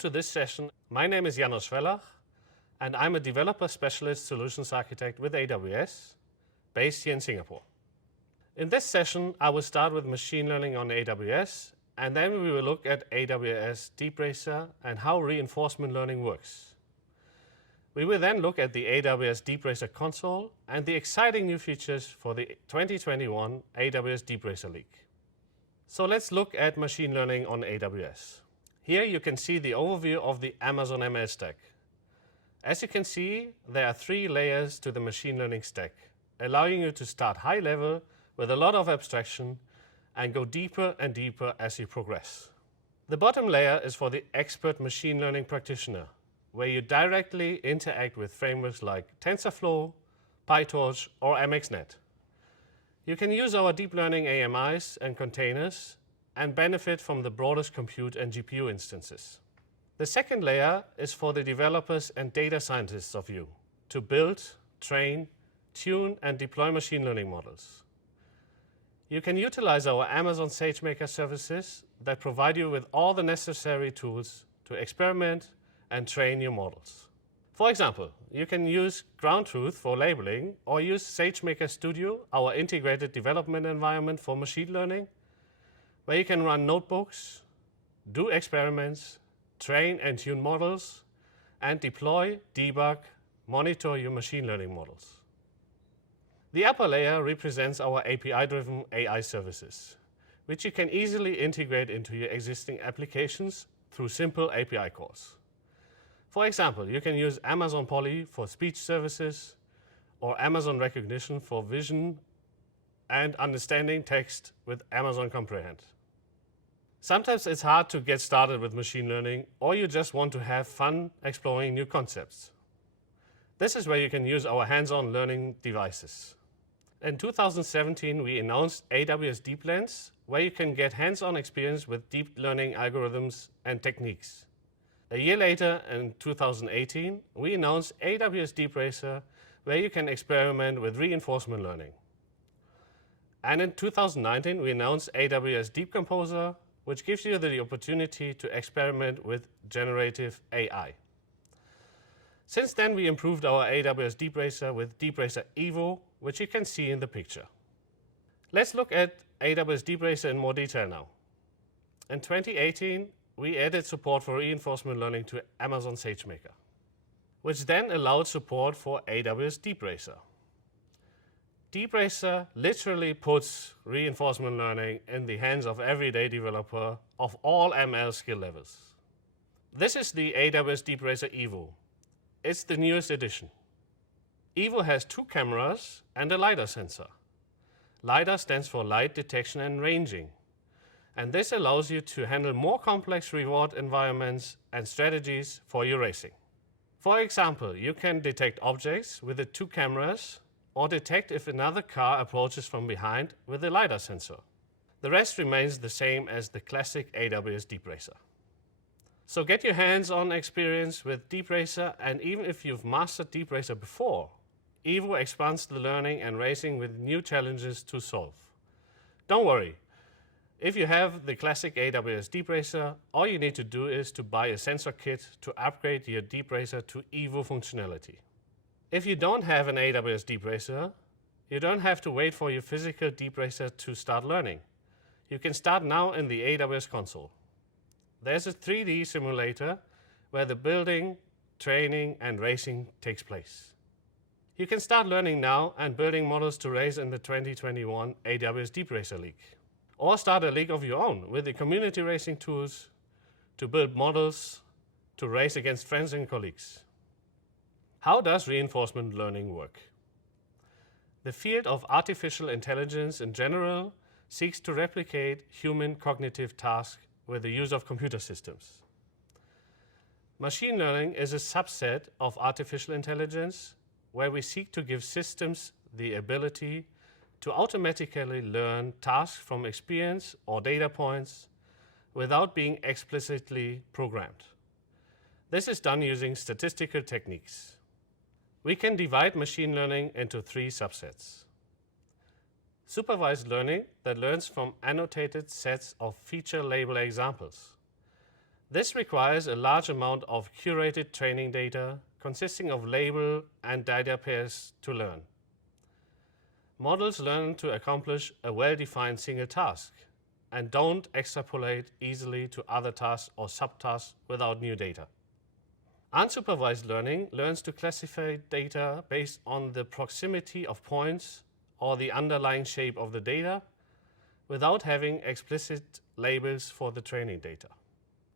to this session. My name is Janos Schwellach, and I'm a developer specialist solutions architect with AWS, based here in Singapore. In this session, I will start with machine learning on AWS, and then we will look at AWS DeepRacer and how reinforcement learning works. We will then look at the AWS DeepRacer console and the exciting new features for the 2021 AWS DeepRacer League. So let's look at machine learning on AWS. Here you can see the overview of the Amazon ML Stack. As you can see, there are 3 layers to the machine learning stack, allowing you to start high level with a lot of abstraction and go deeper and deeper as you progress. The bottom layer is for the expert machine learning practitioner, where you directly interact with frameworks like TensorFlow, PyTorch, or MXNet. You can use our deep learning AMIs and containers and benefit from the broadest compute and GPU instances. The second layer is for the developers and data scientists of you to build, train, tune, and deploy machine learning models. You can utilize our Amazon SageMaker services that provide you with all the necessary tools to experiment and train your models. For example, you can use ground truth for labeling or use SageMaker Studio, our integrated development environment for machine learning, where you can run notebooks, do experiments, train and tune models, and deploy, debug, monitor your machine learning models. The upper layer represents our API-driven AI services, which you can easily integrate into your existing applications through simple API calls. For example, you can use Amazon Poly for speech services or Amazon Recognition for vision and understanding text with Amazon Comprehend. Sometimes it's hard to get started with machine learning, or you just want to have fun exploring new concepts. This is where you can use our hands-on learning devices. In 2017, we announced AWS DeepLens, where you can get hands-on experience with deep learning algorithms and techniques. A year later, in 2018, we announced AWS DeepRacer, where you can experiment with reinforcement learning. And in 2019, we announced AWS Deep Composer, which gives you the opportunity to experiment with generative AI. Since then, we improved our AWS DeepRacer with DeepRacer Evo, which you can see in the picture. Let's look at AWS DeepRacer in more detail now. In 2018, we added support for reinforcement learning to Amazon SageMaker, which then allowed support for AWS DeepRacer. DeepRacer literally puts reinforcement learning in the hands of everyday developer of all ML skill levels. This is the AWS DeepRacer Evo. It's the newest edition. Evo has 2 cameras and a LiDAR sensor. LiDAR stands for light detection and ranging, and this allows you to handle more complex reward environments and strategies for your racing. For example, you can detect objects with the 2 cameras or detect if another car approaches from behind with a LiDAR sensor. The rest remains the same as the classic AWS DeepRacer. So get your hands-on experience with DeepRacer, and even if you've mastered DeepRacer before, Evo expands the learning and racing with new challenges to solve. Don't worry, if you have the classic AWS DeepRacer, all you need to do is to buy a sensor kit to upgrade your DeepRacer to Evo functionality. If you don't have an AWS DeepRacer, you don't have to wait for your physical DeepRacer to start learning. You can start now in the AWS console. There's a 3D simulator where the building, training, and racing takes place. You can start learning now and building models to race in the 2021 AWS DeepRacer League. Or start a league of your own with the community racing tools to build models to race against friends and colleagues. How does reinforcement learning work? The field of artificial intelligence in general seeks to replicate human cognitive tasks with the use of computer systems. Machine learning is a subset of artificial intelligence where we seek to give systems the ability to automatically learn tasks from experience or data points without being explicitly programmed. This is done using statistical techniques. We can divide machine learning into 3 subsets. Supervised learning that learns from annotated sets of feature label examples. This requires a large amount of curated training data consisting of label and data pairs to learn. Models learn to accomplish a well-defined single task and don't extrapolate easily to other tasks or subtasks without new data. Unsupervised learning learns to classify data based on the proximity of points or the underlying shape of the data without having explicit labels for the training data.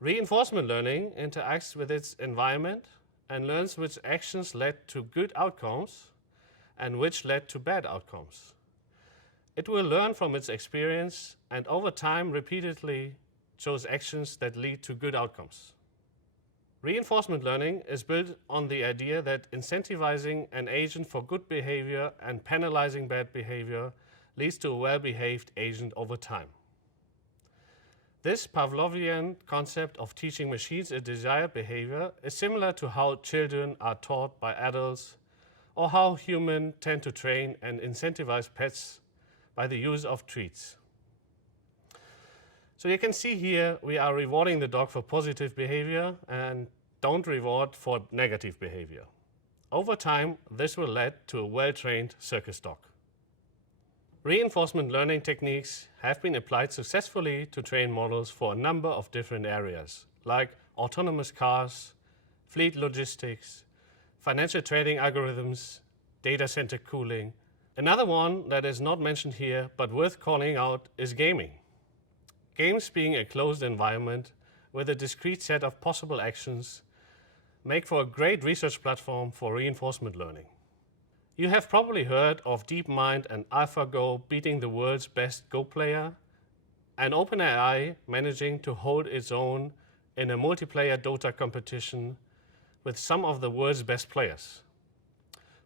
Reinforcement learning interacts with its environment and learns which actions led to good outcomes and which led to bad outcomes. It will learn from its experience and over time repeatedly chose actions that lead to good outcomes. Reinforcement learning is built on the idea that incentivizing an agent for good behavior and penalizing bad behavior leads to a well-behaved agent over time. This Pavlovian concept of teaching machines a desired behavior is similar to how children are taught by adults or how humans tend to train and incentivize pets by the use of treats. So you can see here we are rewarding the dog for positive behavior and don't reward for negative behavior. Over time, this will lead to a well-trained circus dog. Reinforcement learning techniques have been applied successfully to train models for a number of different areas, like autonomous cars, fleet logistics, financial trading algorithms, data center cooling. Another one that is not mentioned here but worth calling out is gaming. Games, being a closed environment with a discrete set of possible actions, make for a great research platform for reinforcement learning. You have probably heard of DeepMind and AlphaGo beating the world's best Go player, and OpenAI managing to hold its own in a multiplayer Dota competition with some of the world's best players.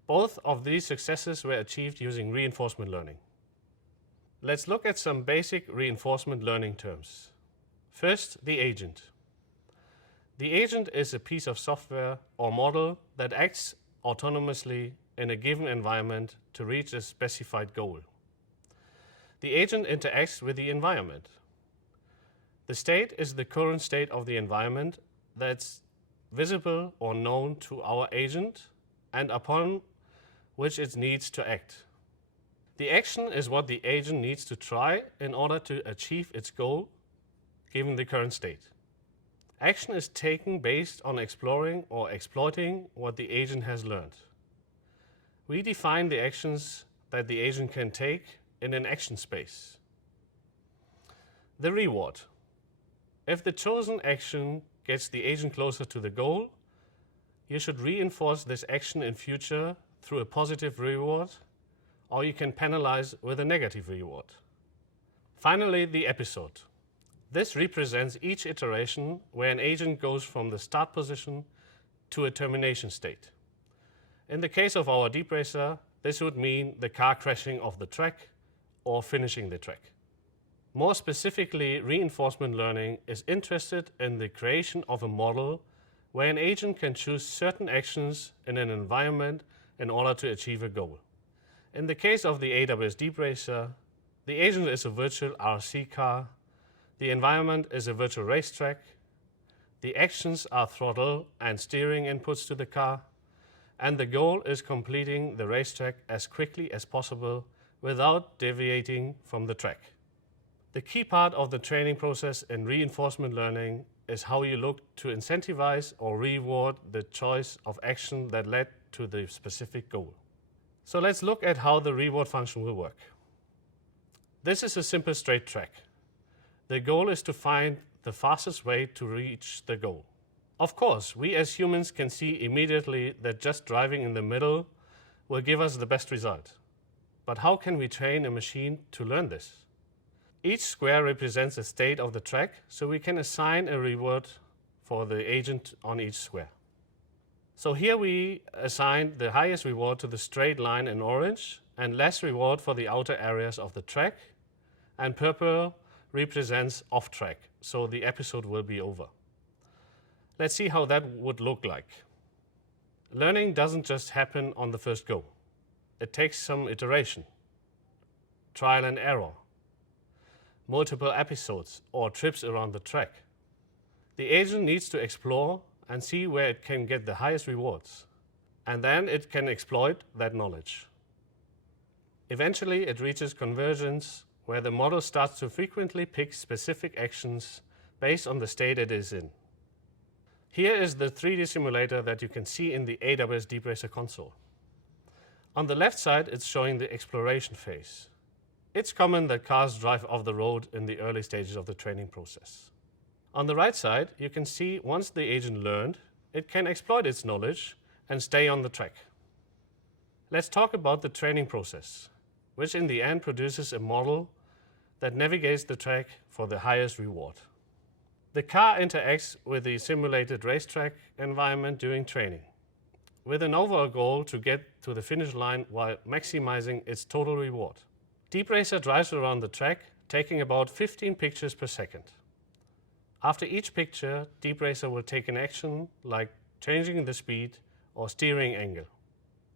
Both of these successes were achieved using reinforcement learning. Let's look at some basic reinforcement learning terms. First, the agent. The agent is a piece of software or model that acts autonomously in a given environment to reach a specified goal. The agent interacts with the environment. The state is the current state of the environment that's visible or known to our agent and upon which it needs to act. The action is what the agent needs to try in order to achieve its goal, given the current state. Action is taken based on exploring or exploiting what the agent has learned. We define the actions that the agent can take in an action space. The reward. If the chosen action gets the agent closer to the goal, you should reinforce this action in future through a positive reward, or you can penalize with a negative reward. Finally, the episode. This represents each iteration where an agent goes from the start position to a termination state. In the case of our DeepRacer, this would mean the car crashing off the track or finishing the track. More specifically, reinforcement learning is interested in the creation of a model where an agent can choose certain actions in an environment in order to achieve a goal. In the case of the AWS DeepRacer, the agent is a virtual RC car, the environment is a virtual racetrack, the actions are throttle and steering inputs to the car, and the goal is completing the racetrack as quickly as possible without deviating from the track. The key part of the training process in reinforcement learning is how you look to incentivize or reward the choice of action that led to the specific goal. So let's look at how the reward function will work. This is a simple straight track. The goal is to find the fastest way to reach the goal. Of course, we as humans can see immediately that just driving in the middle will give us the best result. But how can we train a machine to learn this? Each square represents a state of the track, so we can assign a reward for the agent on each square. So here we assign the highest reward to the straight line in orange and less reward for the outer areas of the track, and purple represents off track, so the episode will be over. Let's see how that would look like. Learning doesn't just happen on the first go. It takes some iteration, trial and error, multiple episodes or trips around the track. The agent needs to explore and see where it can get the highest rewards, and then it can exploit that knowledge. Eventually, it reaches convergence, where the model starts to frequently pick specific actions based on the state it is in. Here is the 3D simulator that you can see in the AWS DeepRacer console. On the left side, it's showing the exploration phase. It's common that cars drive off the road in the early stages of the training process. On the right side, you can see once the agent learned, it can exploit its knowledge and stay on the track. Let's talk about the training process, which in the end produces a model that navigates the track for the highest reward. The car interacts with the simulated racetrack environment during training, with an overall goal to get to the finish line while maximizing its total reward. DeepRacer drives around the track, taking about 15 pictures per second. After each picture, DeepRacer will take an action like changing the speed or steering angle.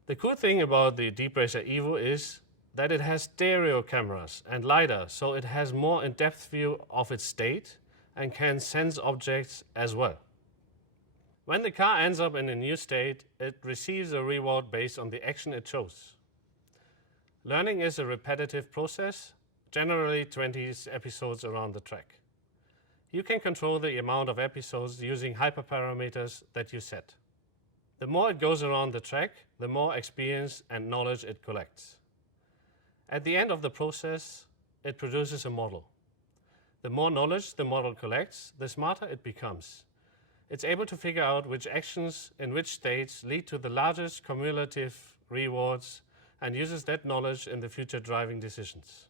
The cool thing about the DeepRacer Evo is that it has stereo cameras and LiDAR, so it has more in-depth view of its state and can sense objects as well. When the car ends up in a new state, it receives a reward based on the action it chose. Learning is a repetitive process, generally 20 episodes around the track. You can control the amount of episodes using hyperparameters that you set. The more it goes around the track, the more experience and knowledge it collects. At the end of the process, it produces a model. The more knowledge the model collects, the smarter it becomes. It's able to figure out which actions in which states lead to the largest cumulative rewards and uses that knowledge in the future driving decisions.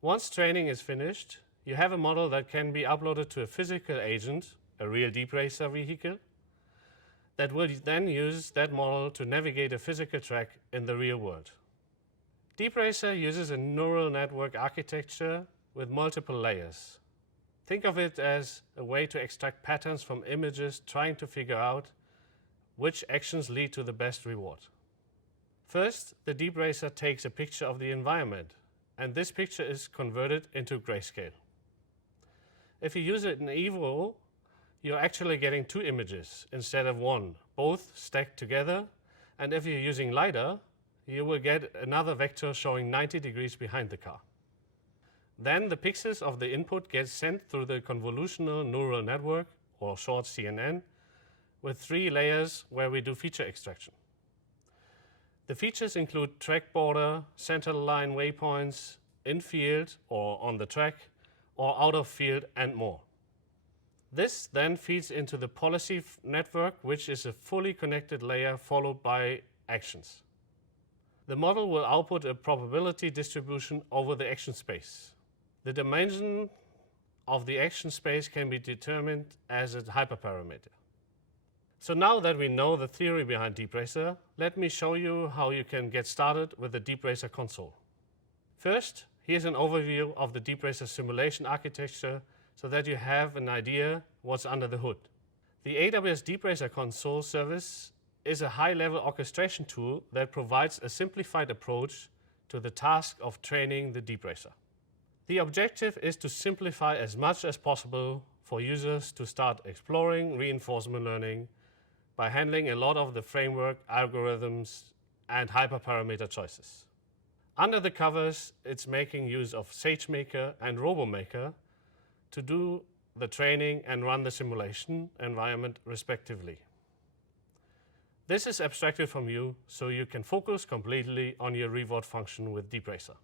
Once training is finished, you have a model that can be uploaded to a physical agent, a real DeepRacer vehicle, that will then use that model to navigate a physical track in the real world. DeepRacer uses a neural network architecture with multiple layers. Think of it as a way to extract patterns from images, trying to figure out which actions lead to the best reward. First, the DeepRacer takes a picture of the environment, and this picture is converted into grayscale. If you use it in Evo, you're actually getting 2 images instead of 1, both stacked together, and if you're using LiDAR, you will get another vector showing 90 degrees behind the car. Then the pixels of the input get sent through the convolutional neural network, or short CNN, with 3 layers where we do feature extraction. The features include track border, center line waypoints, in-field or on the track, or out of field, and more. This then feeds into the policy network, which is a fully connected layer followed by actions. The model will output a probability distribution over the action space. The dimension of the action space can be determined as a hyperparameter. So now that we know the theory behind DeepRacer, let me show you how you can get started with the DeepRacer console. First, here's an overview of the DeepRacer simulation architecture so that you have an idea what's under the hood. The AWS DeepRacer console service is a high-level orchestration tool that provides a simplified approach to the task of training the DeepRacer. The objective is to simplify as much as possible for users to start exploring reinforcement learning by handling a lot of the framework, algorithms, and hyperparameter choices. Under the covers, it's making use of SageMaker and RoboMaker to do the training and run the simulation environment respectively. This is abstracted from you, so you can focus completely on your reward function with DeepRacer.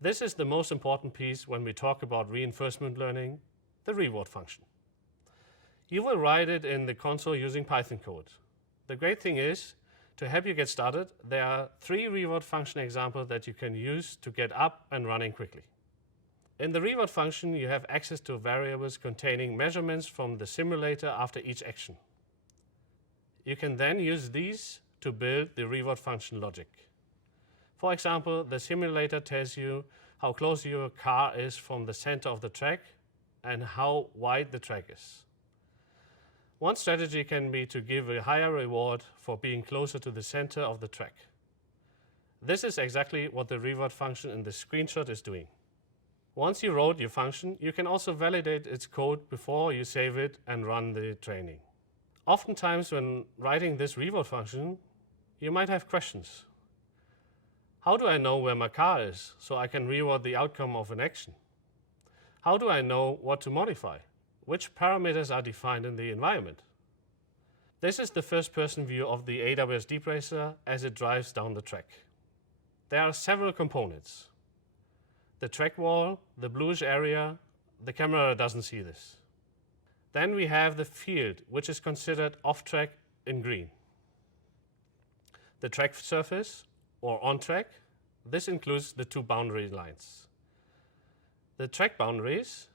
This is the most important piece when we talk about reinforcement learning, the reward function. You will write it in the console using Python code. The great thing is, to help you get started, there are 3 reward function examples that you can use to get up and running quickly. In the reward function, you have access to variables containing measurements from the simulator after each action. You can then use these to build the reward function logic. For example, the simulator tells you how close your car is from the center of the track and how wide the track is. One strategy can be to give a higher reward for being closer to the center of the track. This is exactly what the reward function in the screenshot is doing. Once you wrote your function, you can also validate its code before you save it and run the training. Oftentimes when writing this reward function, you might have questions. How do I know where my car is so I can reward the outcome of an action? How do I know what to modify? Which parameters are defined in the environment? This is the first-person view of the AWS DeepRacer as it drives down the track. There are several components. The track wall, the bluish area, the camera doesn't see this. Then we have the field, which is considered off-track in green. The track surface, or on-track, this includes the two boundary lines. The track boundaries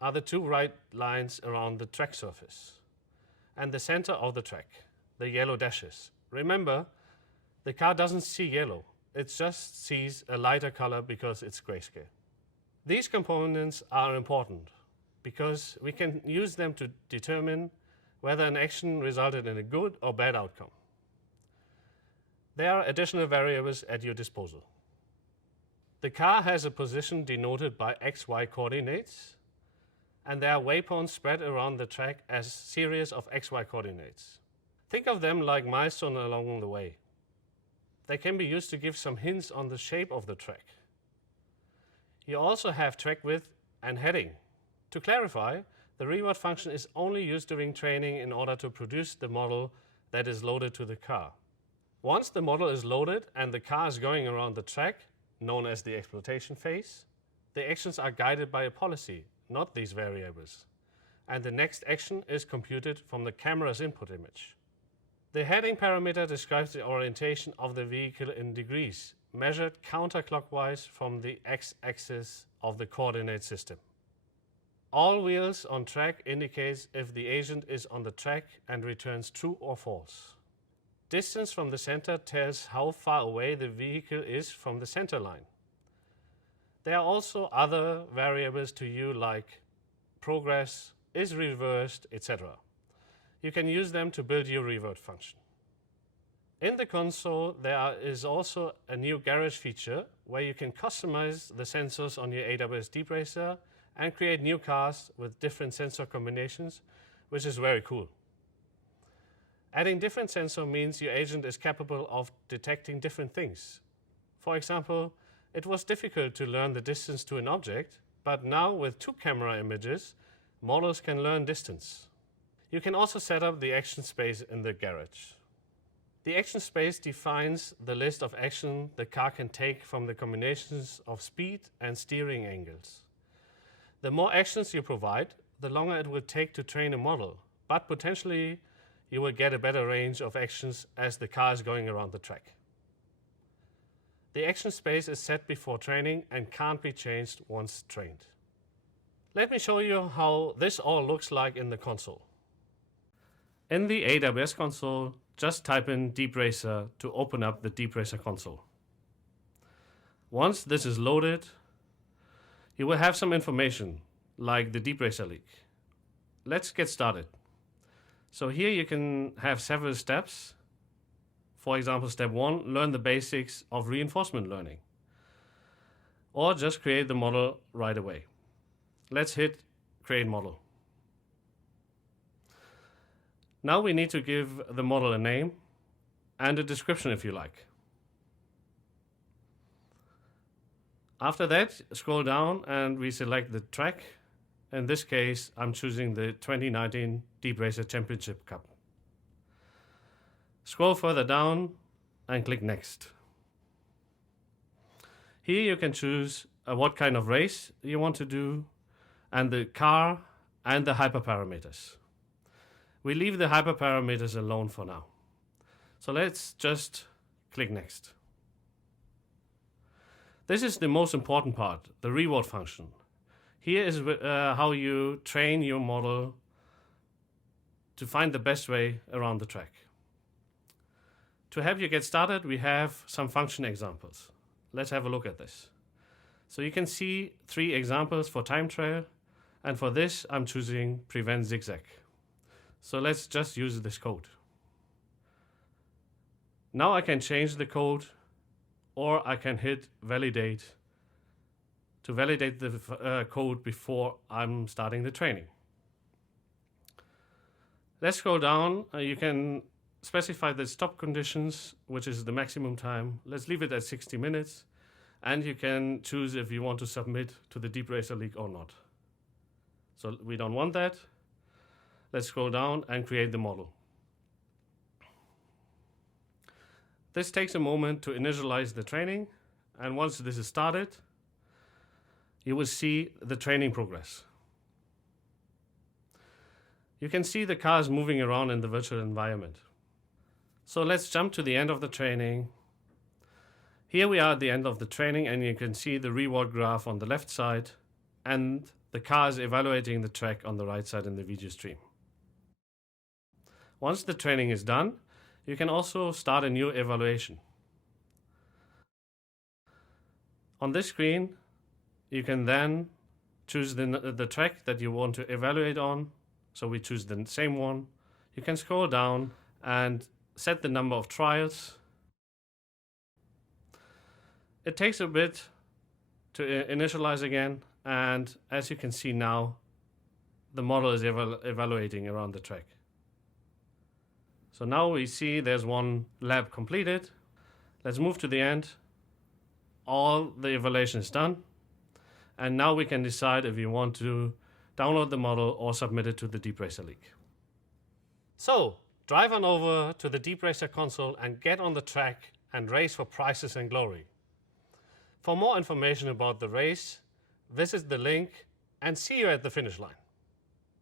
are the two right lines around the track surface. And the center of the track, the yellow dashes. Remember, the car doesn't see yellow. It just sees a lighter color because it's grayscale. These components are important because we can use them to determine whether an action resulted in a good or bad outcome. There are additional variables at your disposal. The car has a position denoted by XY coordinates, and there are waypoints spread around the track as a series of XY coordinates. Think of them like milestones along the way. They can be used to give some hints on the shape of the track. You also have track width and heading. To clarify, the reward function is only used during training in order to produce the model that is loaded to the car. Once the model is loaded and the car is going around the track, known as the exploitation phase, the actions are guided by a policy, not these variables, and the next action is computed from the camera's input image. The heading parameter describes the orientation of the vehicle in degrees, measured counterclockwise from the x-axis of the coordinate system. All wheels on track indicates if the agent is on the track and returns true or false. Distance from the center tells how far away the vehicle is from the center line. There are also other variables to you like progress, is reversed, etc. You can use them to build your reward function. In the console, there is also a new garage feature where you can customize the sensors on your AWS DeepRacer and create new cars with different sensor combinations, which is very cool. Adding different sensors means your agent is capable of detecting different things. For example, it was difficult to learn the distance to an object, but now with two camera images, models can learn distance. You can also set up the action space in the garage. The action space defines the list of actions the car can take from the combinations of speed and steering angles. The more actions you provide, the longer it will take to train a model, but potentially you will get a better range of actions as the car is going around the track. The action space is set before training and can't be changed once trained. Let me show you how this all looks like in the console. In the AWS console, just type in DeepRacer to open up the DeepRacer console. Once this is loaded, you will have some information like the DeepRacer League. Let's get started. So here you can have several steps. For example, step 1, learn the basics of reinforcement learning. Or just create the model right away. Let's hit create model. Now we need to give the model a name and a description if you like. After that, scroll down and we select the track. In this case, I'm choosing the 2019 DeepRacer Championship Cup. Scroll further down and click Next. Here you can choose what kind of race you want to do and the car and the hyperparameters. We leave the hyperparameters alone for now. So let's just click Next. This is the most important part, the reward function. Here is how you train your model to find the best way around the track. To help you get started, we have some function examples. Let's have a look at this. So you can see 3 examples for time trial, and for this I'm choosing prevent zigzag. So let's just use this code. Now I can change the code, or I can hit validate to validate the code before I'm starting the training. Let's scroll down. You can specify the stop conditions, which is the maximum time. Let's leave it at 60 minutes. And you can choose if you want to submit to the DeepRacer League or not. So we don't want that. Let's scroll down and create the model. This takes a moment to initialize the training. And once this is started, you will see the training progress. You can see the cars moving around in the virtual environment. So let's jump to the end of the training. Here we are at the end of the training, and you can see the reward graph on the left side and the cars evaluating the track on the right side in the video stream. Once the training is done, you can also start a new evaluation. On this screen, you can then choose the track that you want to evaluate on. So we choose the same one. You can scroll down and set the number of trials. It takes a bit to initialize again, and as you can see now, the model is evaluating around the track. So now we see there's one lab completed. Let's move to the end. All the evaluation is done, and now we can decide if you want to download the model or submit it to the DeepRacer League. So, drive on over to the DeepRacer console and get on the track and race for prizes and glory. For more information about the race, visit the link and see you at the finish line.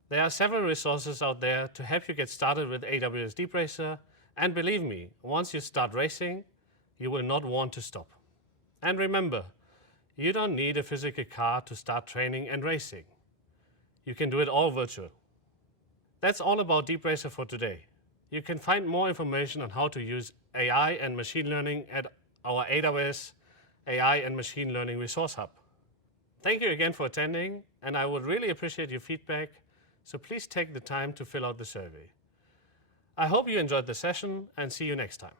There are several resources out there to help you get started with AWS DeepRacer, and believe me, once you start racing, you will not want to stop. And remember, you don't need a physical car to start training and racing. You can do it all virtual. That's all about DeepRacer for today. You can find more information on how to use AI and machine learning at our AWS AI and Machine Learning Resource Hub. Thank you again for attending, and I would really appreciate your feedback, so please take the time to fill out the survey. I hope you enjoyed the session, and see you next time.